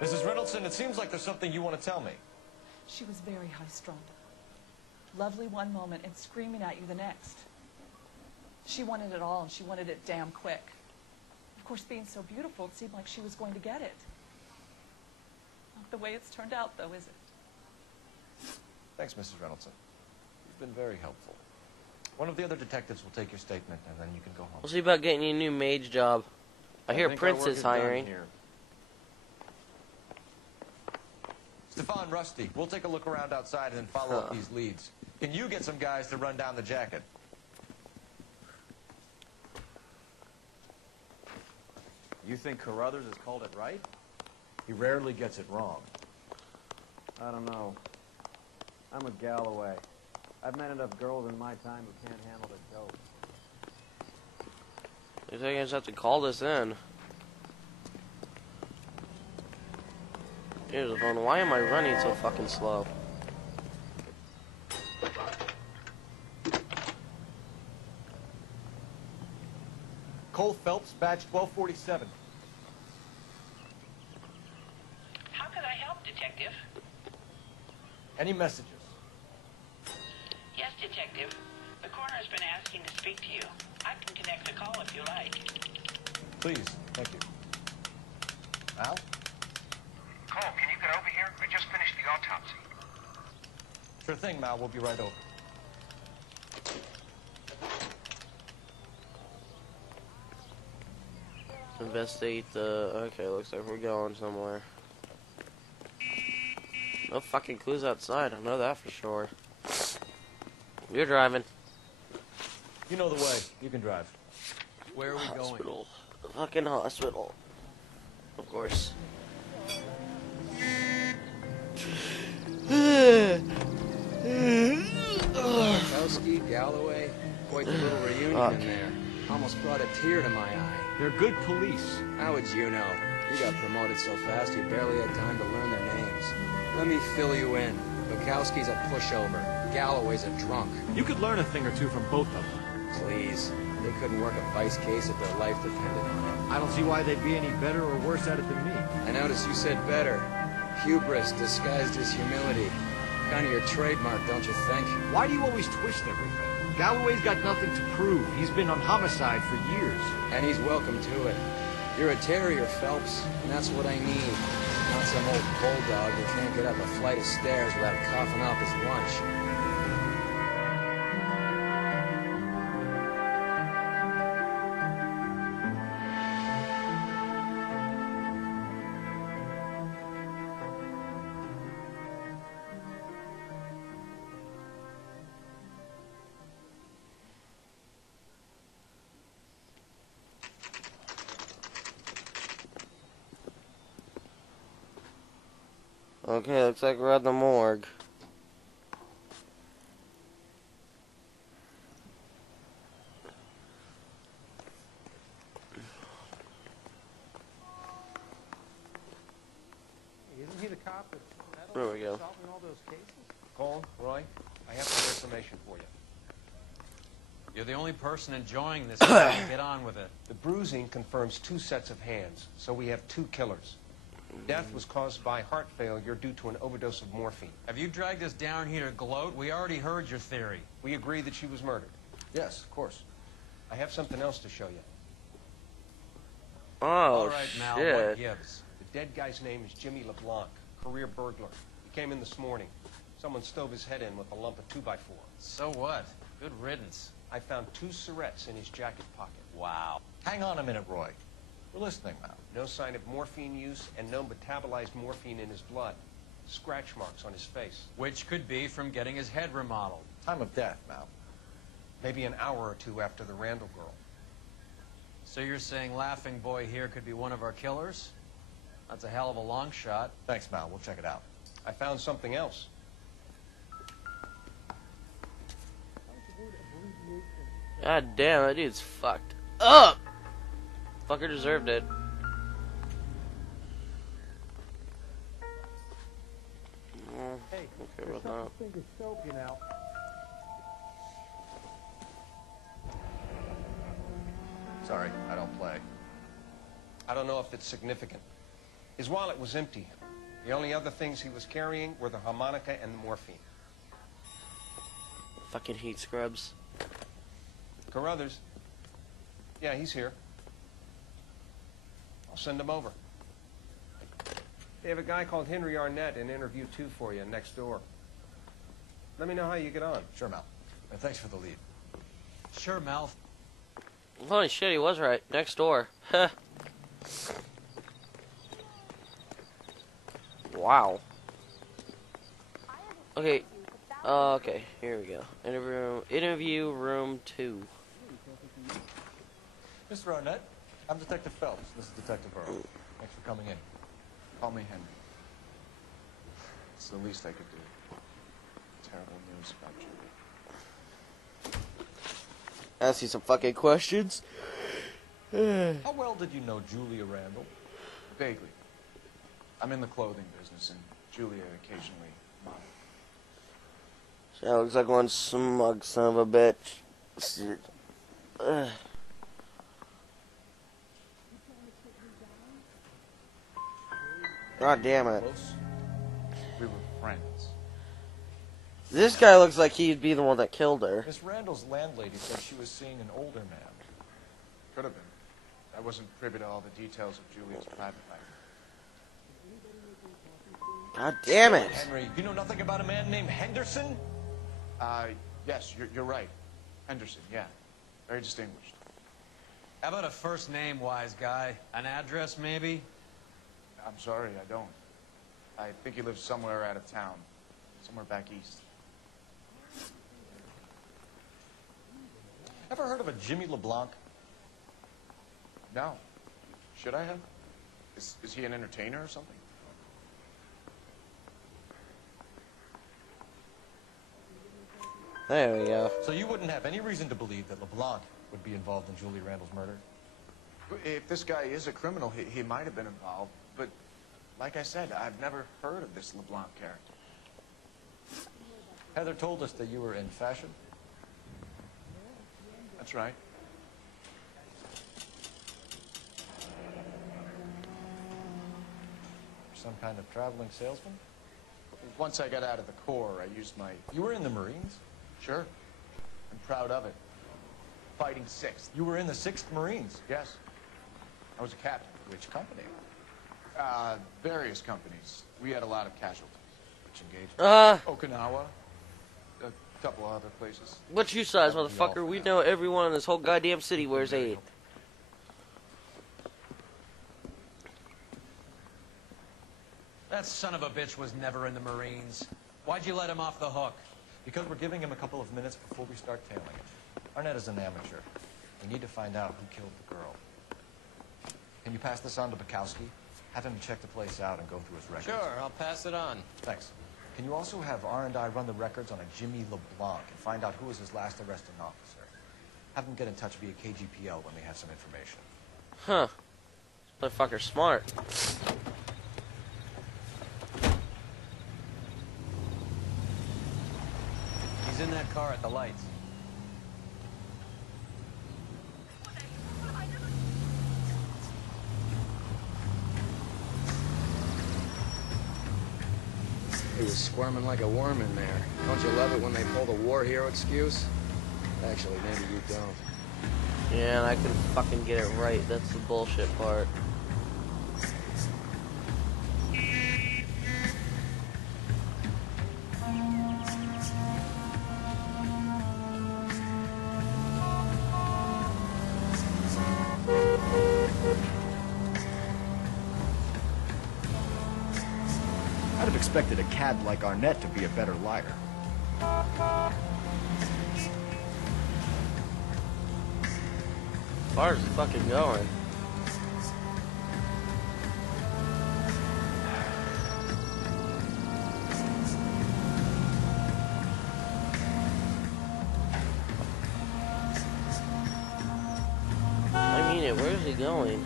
Mrs. Reynoldsson, it seems like there's something you want to tell me. She was very high-strung. Lovely one moment and screaming at you the next. She wanted it all, and she wanted it damn quick. Of course, being so beautiful, it seemed like she was going to get it. Not the way it's turned out, though, is it? Thanks, Mrs. Reynoldsson. You've been very helpful. One of the other detectives will take your statement, and then you can go home. We'll see about getting you a new mage job. I hear Prince is hiring. Stefan, Rusty, we'll take a look around outside and then follow up these leads. Can you get some guys to run down the jacket? You think Carruthers has called it right? He rarely gets it wrong. I don't know. I'm a Galloway. I've met enough girls in my time who can't handle the dope. You think I just have to call this in? Here's the phone. Why am I running so fucking slow? Cole Phelps, badge 1247. How can I help, Detective? Any messages? Yes, Detective. The coroner's been asking to speak to you. I can connect the call if you like. Please, thank you. Al? Cole, can you get over here? I just finished the autopsy. Sure thing, Mal. We'll be right over. Investigate the... Okay, looks like we're going somewhere. No fucking clues outside, I know that for sure. You're driving. You know the way. You can drive. Where are we going? Hospital. Fucking hospital. Of course. Kowski, Galloway, quite the little reunion in there. Almost brought a tear to my eye. They're good police. How would you know? You got promoted so fast you barely had time to learn their names. Let me fill you in. Bukowski's a pushover. Galloway's a drunk. You could learn a thing or two from both of them. Please. They couldn't work a vice case if their life depended on I don't see why they'd be any better or worse at it than me. it. I notice you said better. Hubris disguised as humility. Kind of your trademark, don't you think? Why do you always twist everything? Galloway's got nothing to prove. He's been on homicide for years. And he's welcome to it. You're a terrier, Phelps, and that's what I need. Not some old bulldog who can't get up a flight of stairs without coughing up his lunch. Okay, looks like we're at the morgue. Isn't he the cop that's There we go. solving all those cases? Cole, Roy, I have some information for you. You're the only person enjoying this. Get on with it. The bruising confirms 2 sets of hands, so we have 2 killers. Death was caused by heart failure due to an overdose of morphine. Have you dragged us down here to gloat? We already heard your theory. We agree that she was murdered. Yes, of course. I have something else to show you. Oh, All right, Mal, shit. what gives? The dead guy's name is Jimmy LeBlanc, career burglar. He came in this morning. Someone stove his head in with a lump of 2x4. So what? Good riddance. I found 2 syrettes in his jacket pocket. Wow. Hang on a minute, Roy. We're listening now. No sign of morphine use and no metabolized morphine in his blood. Scratch marks on his face. Which could be from getting his head remodeled. Time of death, Mal. Maybe an hour or 2 after the Randall girl. So you're saying Laughing Boy here could be one of our killers? That's a hell of a long shot. Thanks, Mal. We'll check it out. I found something else. God damn, that dude's fucked up. Fucker deserved it. Hey, Okay, with that. think of soap, you know. Sorry, I don't play. I don't know if it's significant. His wallet was empty. The only other things he was carrying were the harmonica and the morphine. Fucking hate scrubs. Carruthers. Yeah, he's here. I'll send him over. They have a guy called Henry Arnett in interview 2 for you next door. Let me know how you get on. Sure, Mal. And thanks for the lead. Sure, Mel. Holy shit, he was right. Next door. Huh. Wow. Okay. Okay, here we go. Interview room 2. Mr. Arnett, I'm Detective Phelps. This is Detective Burrow. Thanks for coming in. Call me Henry. It's the least I could do. Terrible news about Julie. Ask you some fucking questions. How well did you know Julia Randall? Vaguely. I'm in the clothing business, and Julia occasionally modeled. That looks like one smug son of a bitch. God damn it. Close? We were friends. This guy looks like he'd be the one that killed her. Miss Randall's landlady said she was seeing an older man. Could have been. I wasn't privy to all the details of Julia's private life. God damn it. Henry, you know nothing about a man named Henderson? Yes, you're right. Henderson, yeah. Very distinguished. How about a first name, wise guy? An address, maybe? I'm sorry, I don't. I think he lives somewhere out of town. Somewhere back east. Ever heard of a Jimmy LeBlanc? No. Should I have? Is he an entertainer or something? There we go. So you wouldn't have any reason to believe that LeBlanc would be involved in Julia Randall's murder? If this guy is a criminal, he might have been involved. But like I said, I've never heard of this LeBlanc character. Heather told us that you were in fashion. That's right. Some kind of traveling salesman? Once I got out of the Corps, I used my... You were in the Marines? Sure. I'm proud of it. Fighting 6th. You were in the 6th Marines? Yes. I was a captain. Which company? Various companies. We had a lot of casualties. Which engaged? Okinawa. A couple other places. What's you size, motherfucker? We know everyone in this whole goddamn city wears a. That son of a bitch was never in the Marines. Why'd you let him off the hook? Because we're giving him a couple of minutes before we start tailing him. Arnett is an amateur. We need to find out who killed the girl. Can you pass this on to Bukowski? Have him check the place out and go through his records. Sure, I'll pass it on. Thanks. Can you also have R&I run the records on a Jimmy LeBlanc and find out who was his last arresting officer? Have them get in touch via KGPL when they have some information. Huh. This motherfucker's smart. He's in that car at the lights. He was squirming like a worm in there. Don't you love it when they pull the war hero excuse? Actually, maybe you don't. Yeah, and I couldn't fucking get it right. That's the bullshit part. I'd have expected a cad like Arnett to be a better liar. Bar's fucking going. I mean it, where's he going?